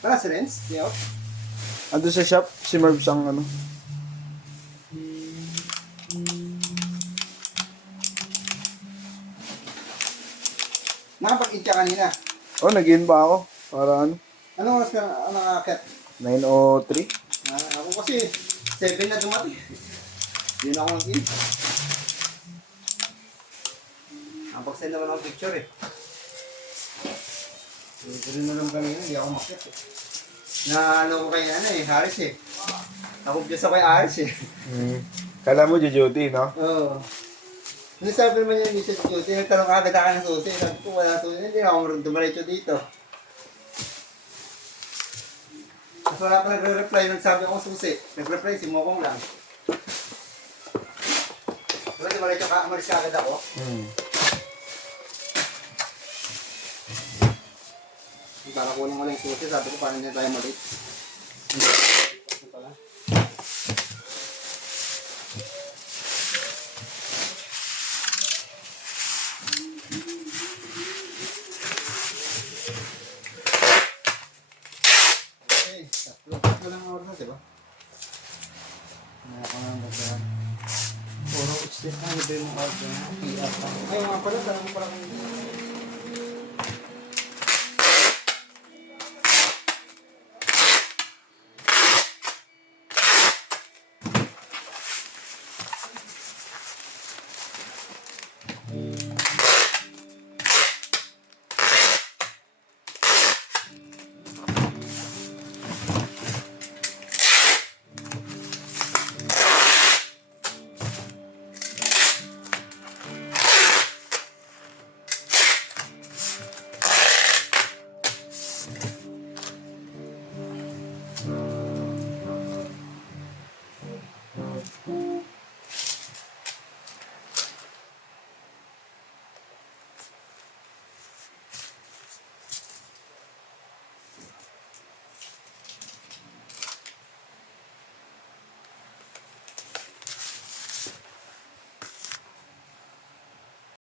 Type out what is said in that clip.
Tara, si Renz. Di ako. Ando sa shop, si Merv sang ano. Nakapag-eat ka kanina. Oh, nag-in pa ako. Para ano, Anong oras ka nakakit? 9:03. Ako kasi 7 na dumating. Yun ako nag-eat. Napag-send naman ako picture eh. Rin na lang kanina, hindi ako makit eh. Naano ko kay Haris eh. Nakumpiyas ako kay Haris eh. Kala mo duty, no? Oo. Hindi sabi naman niya, hindi siya susi. Nagtanong ka agad ako ng susi. Sabi ko, wala susi. Hindi ako marunong dumaretso dito. Tapos wala pa nagre-reply nung sabi ko susi. Nag-reply si Mokong lang. Wala, dumaretso ka, umalis ka agad ako. Para kunin ko lang yung susi, sabi ko, paano niya tayo malit? Okay, tatlo lang ang oras, diba? Ako lang nagdahan. Puro step na, iba yung mga order na. Ay, mga pala, tanong mo pala kung